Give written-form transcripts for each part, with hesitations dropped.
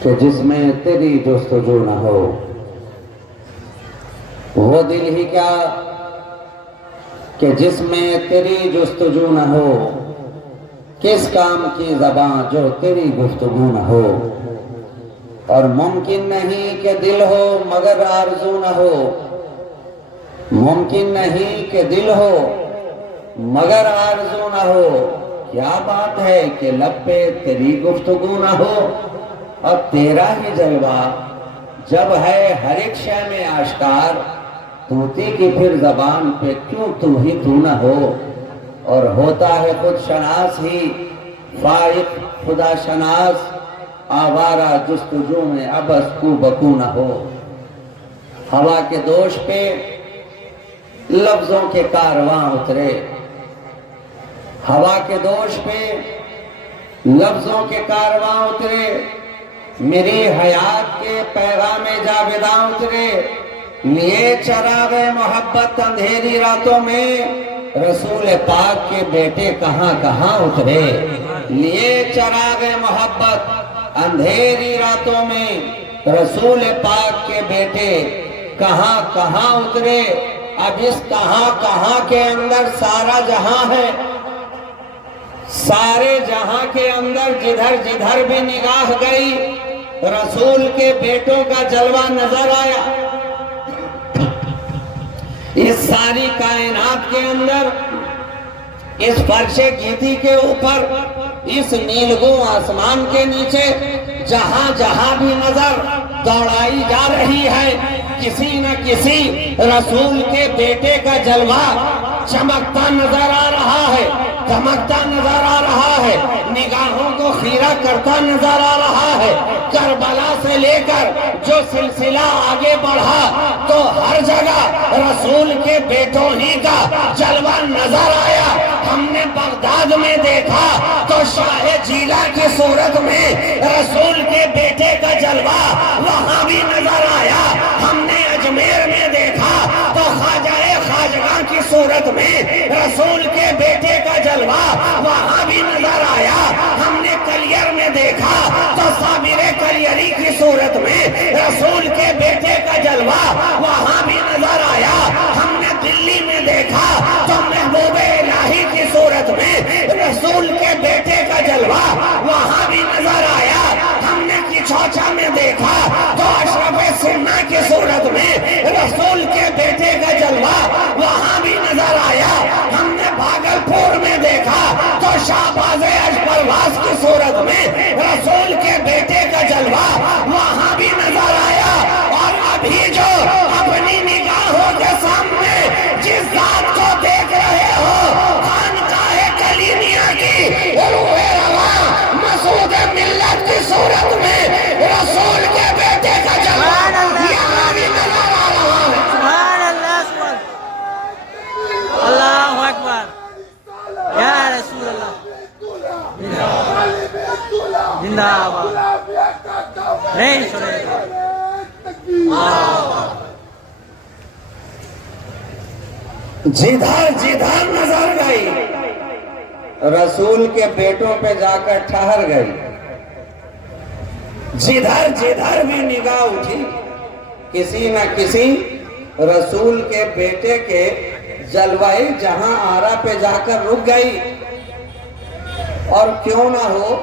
کہ جس میں تیری جستجو نہ ہو، وہ دل ہی کیا کہ جس میں تیری جستجو نہ ہو، کس کام کی زبان جو تیری گفتگو نہ ہو، اور ممکن نہیں کہ دل ہو مگر آرزو نہ ہو، ممکن نہیں کہ دل ہو مگر آرزو نہ ہو، کیا بات ہے کہ لب پہ تیری گفتگو نہ ہو، اور تیرا ہی جلوہ جب ہے ہر ایک شے میں آشکار، طوطی کی پھر زبان پہ کیوں تو ہی تو نہ ہو، اور ہوتا ہے خود شناس ہی فائق خدا شناس، آوارہ جستجو میں ابس کو بکو نہ ہو۔ ہوا کے دوش پہ لفظوں کے کارواں اترے، ہوا کے دوش پہ لفظوں کے کارواں اترے، میری حیات کے پیغام جاویداں اترے، لیے چراغ محبت اندھیری راتوں میں رسول پاک کے بیٹے کہاں کہاں اترے، لیے چراغ محبت اندھیری راتوں میں رسول پاک کے بیٹے کہاں کہاں اترے۔ اب اس کہاں کہاں کے اندر سارا جہاں ہے، سارے جہاں کے اندر جدھر جدھر بھی نگاہ گئی رسول کے بیٹوں کا جلوہ نظر آیا۔ اس ساری کائنات کے اندر، اس فرش گیتی کے اوپر، اس نیلگوں آسمان کے نیچے جہاں جہاں بھی نظر دوڑائی جا رہی ہے، کسی نہ کسی رسول کے بیٹے کا جلوہ چمکتا نظر آ رہا ہے، چمکتا نظر آ رہا ہے، نگاہوں کو خیرہ کرتا نظر آ رہا ہے۔ کربلا سے لے کر جو سلسلہ آگے بڑھا تو ہر جگہ رسول کے بیٹوں ہی کا جلوہ نظر آیا۔ ہم نے بغداد میں دیکھا تو شاہ جیلہ کی صورت میں رسول کے بیٹے کا جلوہ وہاں بھی نظر آیا۔ ہم نے اجمیر میں دیکھا تو خواجہ خواجگاں کی صورت میں رسول کے بیٹے کا جلوہ وہاں بھی نظر آیا۔ ہم نے کلیر میں دیکھا تو صابر کلیری کی صورت میں رسول کے بیٹے کا جلوہ وہاں بھی نظر آیا۔ ہم نے دلی میں دیکھا تو محبوب الہی کی صورت میں رسول کے بیٹے کا جلوہ وہاں بھی نظر آیا۔ ہم نے کچھوچا میں دیکھا تو اشرف سنہ کی صورت میں رسول کے بیٹے کا جلوہ وہاں بھی نظر آیا۔ ہم نے بھاگلپور میں دیکھا تو شہباز اشپرواز کی صورت میں رسول کے بیٹے کا جلوہ وہاں بھی نظر آیا۔ اور ابھی جو اپنی نگاہوں کے سامنے جس ذات کو دیکھ رہے ہو، خانقاہ کلیمیا کی روح رواں مسعود ملت کی صورت میں رسول کے بیٹے کا جلوہ یہاں بھی نظر آ رہا ہے۔ سبحان اللہ، سبحان اللہ اکبر، یا رسول اللہ، زندہ آباد، نہیں سنے جدھر جدھر نظر گئی رسول کے بیٹوں پہ جا کر ٹھہر گئی، جدھر جدھر بھی نگاہ اٹھی کسی نہ کسی رسول کے بیٹے کے جلوہ جہاں آرا پہ جا کر رک گئی۔ اور کیوں نہ ہو،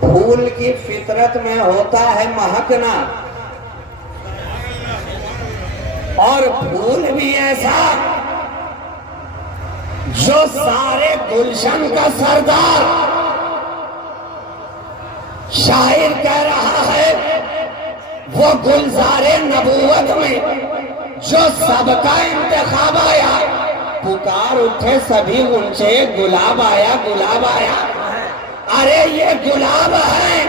پھول کی فطرت میں ہوتا ہے مہکنا، اور پھول بھی ایسا جو سارے گلشن کا سردار۔ شاعر کہہ رہا ہے وہ گلزار نبوت میں جو سب کا انتخاب آیا، پکار اٹھے سبھی غنچے گلاب آیا گلاب آیا۔ ارے یہ گلاب ہے،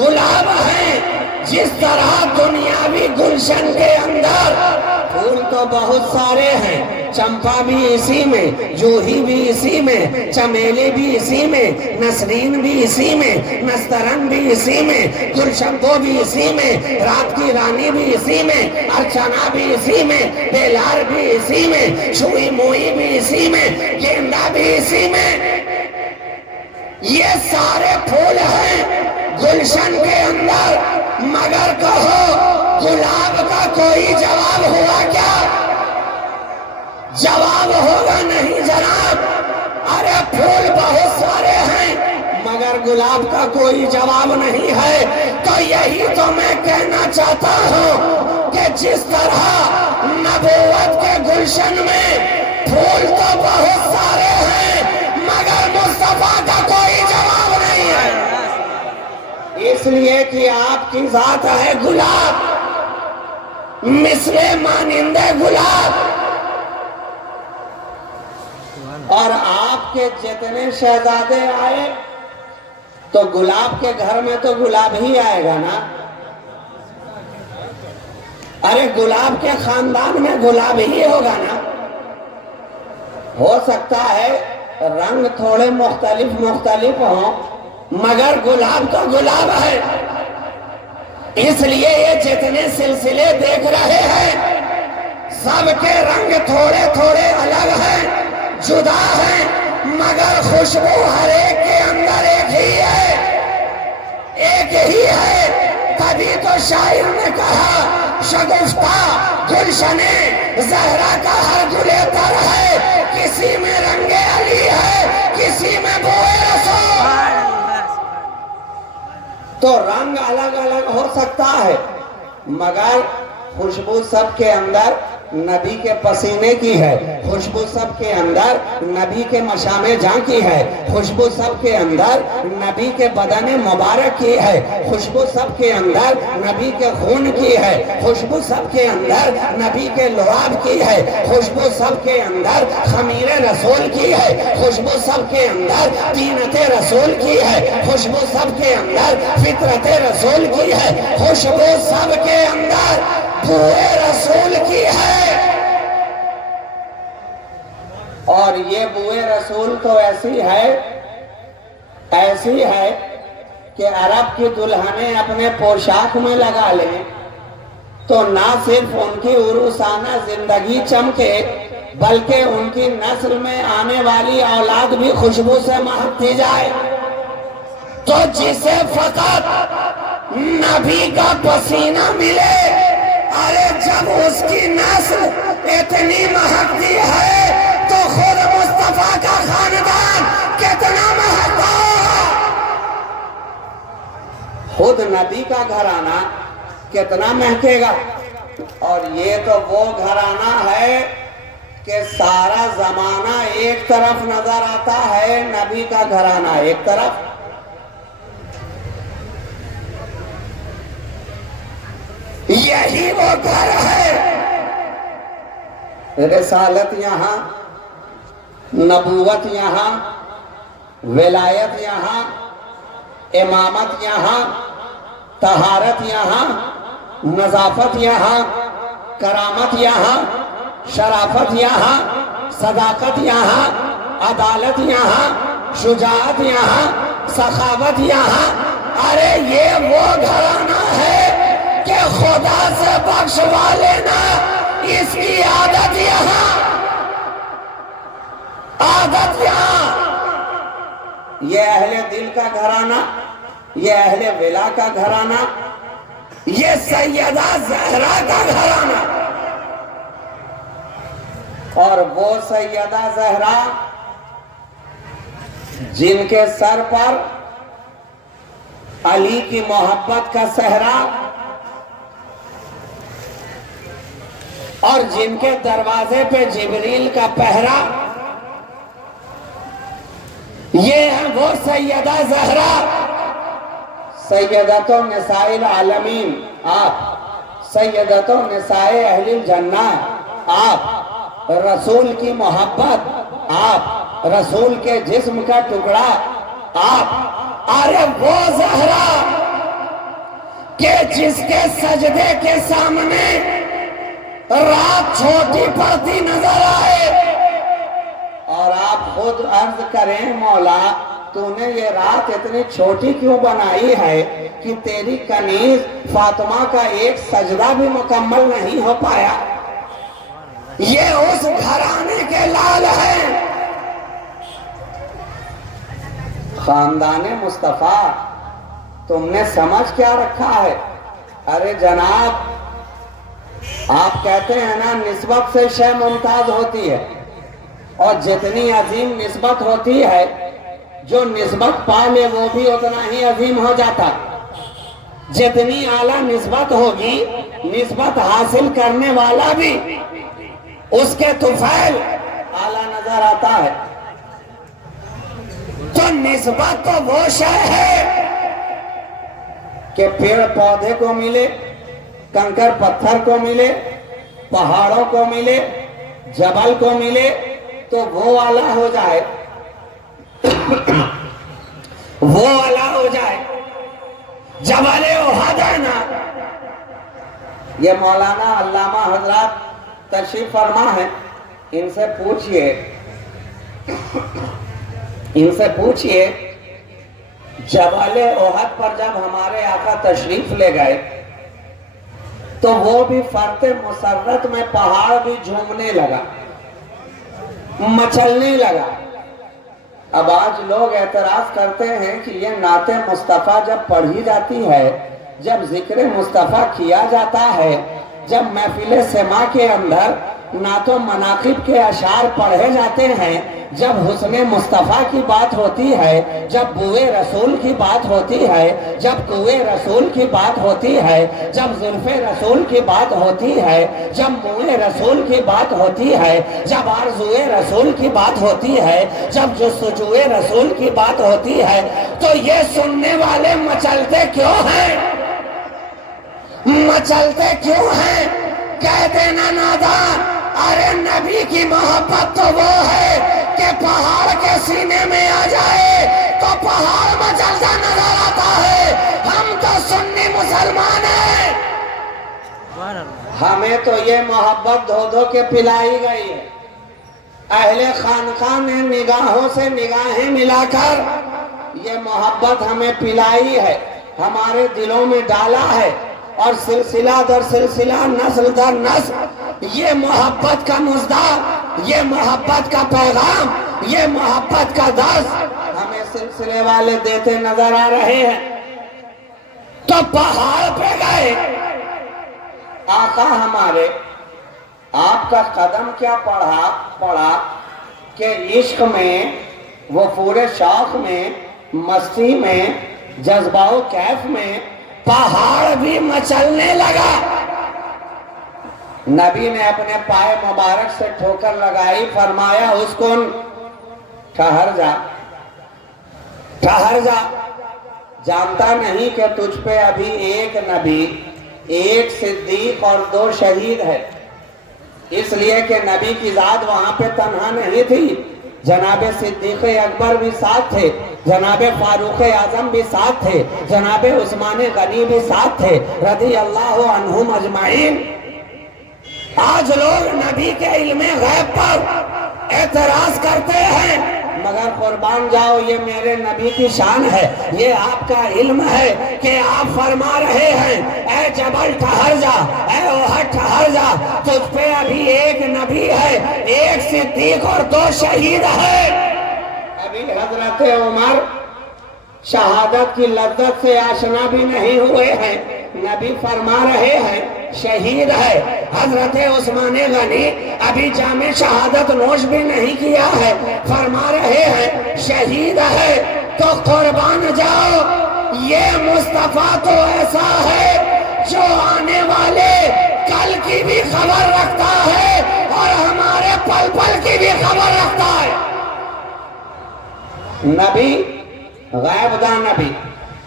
گلاب ہے، جس طرح دنیاوی گلشن کے اندر پھول تو بہت سارے ہیں، چمپا بھی اسی میں، جوہی بھی اسی میں، چمیلی بھی اسی میں، نسرین بھی اسی میں، نسترن بھی اسی میں، گلشنبو بھی اسی میں، رات کی رانی بھی اسی میں، ارچنا بھی اسی میں، بیلار بھی اسی میں، چھوئی موئی بھی اسی میں، گیندا بھی اسی میں۔ یہ سارے پھول ہیں گلشن کے مگر کہو گلاب کا کوئی جواب ہوا کیا؟ جواب ہوگا نہیں جناب۔ ارے پھول بہت سارے ہیں مگر گلاب کا کوئی جواب نہیں ہے۔ تو یہی تو میں کہنا چاہتا ہوں کہ جس طرح نبوت کے گلشن میں پھول تو بہت سارے ہیں مگر مصطفیٰ کا کوئی جواب نہیں ہے، اس لیے کہ آپ کی ذات ہے گلاب، مثل مانند گلاب، اور آپ کے جتنے شہزادے آئے تو گلاب کے گھر میں تو گلاب ہی آئے گا نا۔ ارے گلاب کے خاندان میں گلاب ہی ہوگا نا۔ ہو سکتا ہے رنگ تھوڑے مختلف ہوں مگر گلاب تو گلاب ہے۔ اس لیے یہ جتنے سلسلے دیکھ رہے ہیں سب کے رنگ تھوڑے الگ ہیں، جدا ہیں، مگر خوشبو ہر ایک کے اندر ایک ہی ہے۔ تبھی تو شاعر نے کہا شگفتہ گلشن زہرا کا ہر گلے تر ہے، کسی میں رنگ علی ہے، کسی میں بوئے رسول۔ تو رنگ الگ ہو سکتا ہے مگر خوشبو سب کے اندر نبی کے پسینے کی ہے، خوشبو سب کے اندر نبی کے مشام جاں کی ہے، خوشبو سب کے اندر نبی کے بدن مبارک کی ہے، خوشبو سب کے اندر نبی کے خون کی ہے، خوشبو سب کے اندر نبی کے لعاب کی ہے، خوشبو سب کے اندر خمیر رسول کی ہے، خوشبو سب کے اندر طینت رسول کی ہے، خوشبو سب کے اندر فطرت رسول کی ہے، خوشبو سب کے اندر بوئے رسول کی ہے۔ اور یہ بوئے رسول تو ایسی ہے کہ عرب کی دلہنیں اپنے پوشاک میں لگا لیں تو نہ صرف ان کی عروسانہ زندگی چمکے بلکہ ان کی نسل میں آنے والی اولاد بھی خوشبو سے مہکتی جائے۔ تو جسے فقط نبی کا پسینہ ملے، ارے جب اس کی نسل اتنی مہکتی ہے تو خود مصطفیٰ کا خاندان کتنا مہکتا ہوگا، خود نبی کا گھرانہ کتنا مہکے گا۔ اور یہ تو وہ گھرانہ ہے کہ سارا زمانہ ایک طرف نظر آتا ہے، نبی کا گھرانہ ایک طرف۔ یہی وہ گھر ہے، رسالت یہاں، نبوت یہاں، ولایت یہاں، امامت یہاں، طہارت یہاں، نظافت یہاں، کرامت یہاں، شرافت یہاں، صداقت یہاں، عدالت یہاں، شجاعت یہاں، سخاوت یہاں۔ ارے یہ وہ گھرانہ ہے کہ خدا سے بخشوا لینا اس کی عادت یہاں، عادت یہاں۔ یہ اہل دل کا گھرانہ، یہ اہل ولا کا گھرانہ، یہ سیدہ زہرا کا گھرانہ۔ اور وہ سیدہ زہرا جن کے سر پر علی کی محبت کا صحرا اور جن کے دروازے پہ جبریل کا پہرا، یہ ہے وہ سیدہ زہرا، سیدۃ نساء العالمین آپ، سیدۃ نساء اہل الجنہ آپ، رسول کی محبت آپ، رسول کے جسم کا ٹکڑا آپ۔ ارے وہ زہرا کہ جس کے سجدے کے سامنے رات چھوٹی پڑتی نظر آئے اور آپ خود عرض کریں مولا تو نے یہ رات اتنی چھوٹی کیوں بنائی ہے کہ تیری کنیز فاطمہ کا ایک سجدہ بھی مکمل نہیں ہو پایا۔ یہ اس گھرانے کے لال ہیں۔ خاندان مصطفیٰ تم نے سمجھ کیا رکھا ہے؟ ارے جناب، آپ کہتے ہیں نا نسبت سے شے ممتاز ہوتی ہے، اور جتنی عظیم نسبت ہوتی ہے جو نسبت پالے وہ بھی اتنا ہی عظیم ہو جاتا. جتنی اعلیٰ نسبت ہوگی نسبت حاصل کرنے والا بھی اس کے طفیل اعلیٰ نظر آتا ہے. تو نسبت تو وہ شے ہے کہ پیڑ پودے کو ملے، کنکر پتھر کو ملے، پہاڑوں کو ملے، جبل کو ملے تو وہ اعلیٰ ہو جائے، وہ اعلیٰ ہو جائے. جبل احد ہے نا، یہ مولانا علامہ حضرات تشریف فرما ہے، ان سے پوچھئے جبل احد پر جب ہمارے آقا تشریف لے گئے تو وہ بھی فرط مسرت میں پہاڑ بھی جھومنے لگا، مچلنے لگا. اب آج لوگ اعتراض کرتے ہیں کہ یہ نعت مصطفیٰ جب پڑھی جاتی ہے، جب ذکر مصطفیٰ کیا جاتا ہے، جب محفل سما کے اندر نعت و مناقب کے اشعار پڑھے جاتے ہیں، جب حسن مصطفیٰ کی بات ہوتی ہے، جب بوئے رسول کی بات ہوتی ہے، جب کوئے رسول کی بات ہوتی ہے، جب زلف رسول کی بات ہوتی ہے، جب موئے رسول کی بات ہوتی ہے، جب آرزوئے رسول کی بات ہوتی ہے، جب جستجوئے رسول کی بات ہوتی ہے، تو یہ سننے والے مچلتے کیوں ہیں؟ مچلتے کیوں ہیں؟ کہہ دینا نادان، ارے نبی کی محبت تو وہ ہے کہ پہاڑ کے سینے میں آ جائے تو پہاڑ مچلتا نظر آتا ہے. ہم تو سنی مسلمان ہیں، ہمیں تو یہ محبت دھو دھو کے پلائی گئی ہے. اہل خانقاہ نے نگاہوں سے نگاہیں ملا کر یہ محبت ہمیں پلائی ہے، ہمارے دلوں میں ڈالا ہے، اور سلسلہ در سلسلہ، نسل در نسل یہ محبت کا مزدار، یہ محبت کا پیغام، یہ محبت کا درس ہمیں سلسلے والے دیتے نظر آ رہے ہیں. تو پہاڑ پہ گئے آقا ہمارے، آپ کا قدم کیا پڑا کہ عشق میں، وہ پورے شوق میں، مستی میں، جذبہ و کیف میں پہاڑ بھی مچلنے لگا. نبی نے اپنے پائے مبارک سے ٹھوکر لگائی، فرمایا اسکن، ٹھہر جا، ٹھہر جا. جانتا نہیں کہ تجھ پہ ابھی ایک نبی، ایک صدیق اور 2 شہید ہے. اس لیے کہ نبی کی ذات وہاں پہ تنہا نہیں تھی، جناب صدیق اکبر بھی ساتھ تھے، جناب فاروق اعظم بھی ساتھ تھے، جناب عثمان غنی بھی ساتھ تھے، رضی اللہ عنہم اجمعین. آج لوگ نبی کے علم غیب پر اعتراض کرتے ہیں، مگر قربان جاؤ یہ میرے نبی کی شان ہے، یہ آپ کا علم ہے کہ آپ فرما رہے ہیں اے جبل ٹھہر جا، اے احد ٹھہر جا، تجھ پہ ابھی ایک نبی ہے، ایک صدیق اور 2 شہید ہے. ابھی حضرت عمر شہادت کی لذت سے آشنا بھی نہیں ہوئے ہیں، نبی فرما رہے ہیں شہید ہے. حضرت عثمان غنی ابھی جام شہادت نوش بھی نہیں کیا ہے، فرما رہے ہیں شہید ہے. تو قربان جاؤ، یہ مصطفیٰ تو ایسا ہے جو آنے والے کل کی بھی خبر رکھتا ہے اور ہمارے پل پل کی بھی خبر رکھتا ہے. نبی غیب داں نبی.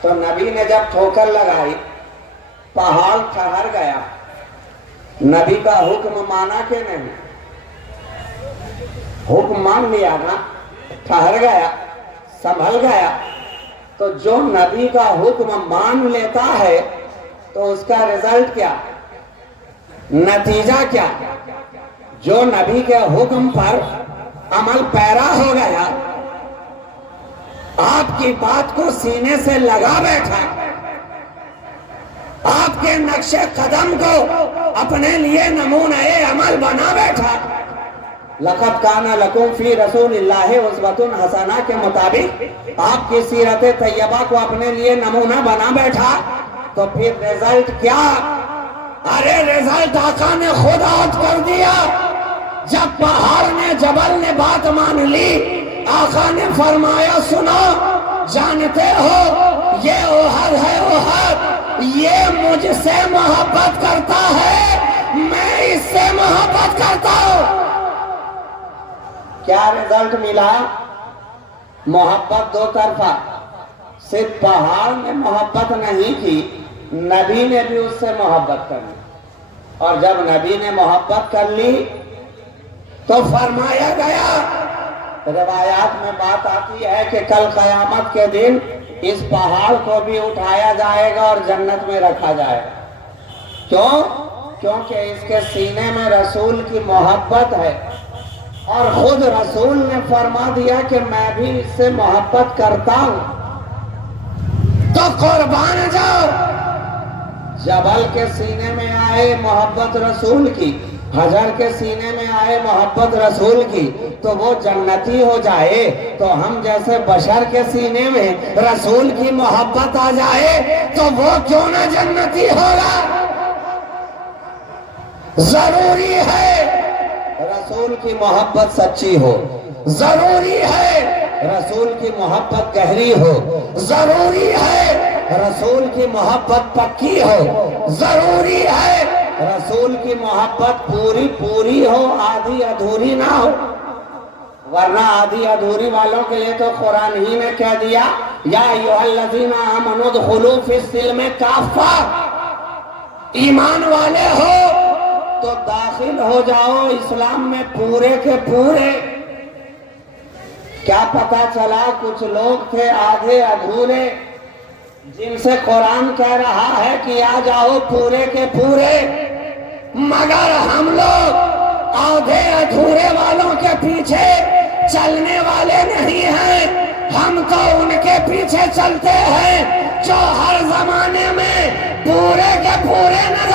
تو نبی نے جب ٹھوکر لگائی پہاڑ ٹھہر گیا. نبی کا حکم مانا کہ نہیں؟ حکم مان لیا نا، ٹھہر گیا، سنبھل گیا. تو جو نبی کا حکم مان لیتا ہے تو اس کا رزلٹ کیا، نتیجہ کیا؟ جو نبی کے حکم پر عمل پیرا ہو گیا، آپ کی بات کو سینے سے لگا بیٹھا، آپ کے نقش قدم کو اپنے لیے نمونہ عمل بنا بیٹھا. لَقَدْ كَانَ لَكُمْ فِي رَسُولِ اللَّهِ أُسْوَةٌ حَسَنَةٌ کے مطابق آپ کی سیرت طیبہ کو اپنے لیے نمونہ بنا بیٹھا. تو پھر رزلٹ کیا؟ ارے رزلٹ آقا نے خود آؤٹ کر دیا. جب پہاڑ نے جبل نے بات مان لی، آقا نے فرمایا سنو، جانتے ہو یہ احد ہے، احد یہ مجھ سے محبت کرتا ہے، میں اس سے محبت کرتا ہوں. کیا رزلٹ ملا؟ محبت دو طرفہ. صرف پہاڑ نے محبت نہیں کی، نبی نے بھی اس سے محبت کر لی. اور جب نبی نے محبت کر لی تو فرمایا گیا، روایات میں بات آتی ہے کہ کل قیامت کے دن اس پہاڑ کو بھی اٹھایا جائے گا اور جنت میں رکھا جائے گا. کیوں؟ کیونکہ اس کے سینے میں رسول کی محبت ہے، اور خود رسول نے فرما دیا کہ میں بھی اس سے محبت کرتا ہوں. تو قربان جاؤ. جبل کے سینے میں آئے محبت رسول کی، حجر کے سینے میں آئے محبت رسول کی، تو وہ جنتی ہو جائے، تو ہم جیسے بشر کے سینے میں رسول کی محبت آ جائے تو وہ کیوں نہ جنتی ہوگا؟ ضروری ہے رسول کی محبت سچی ہو، ضروری ہے رسول کی محبت گہری ہو، ضروری ہے رسول کی محبت پکی ہو، ضروری ہے رسول کی محبت پوری پوری ہو، آدھی ادھوری نہ ہو. ورنہ آدھی ادھوری والوں کے لیے تو قرآن ہی نے کہہ دیا یا ایھا الذین آمنوا ادخلوا فی السلم کافہ، ایمان والے ہو تو داخل ہو جاؤ اسلام میں پورے کے پورے. کیا پتا چلا کچھ لوگ تھے آدھے ادھورے، جن سے قرآن کہہ رہا ہے کہ آ جاؤ پورے کے پورے، مگر ہم لوگ آدھے ادھورے والوں کے پیچھے چلنے والے نہیں ہیں. ہم تو ان کے پیچھے چلتے ہیں جو ہر زمانے میں پورے کے پورے نظر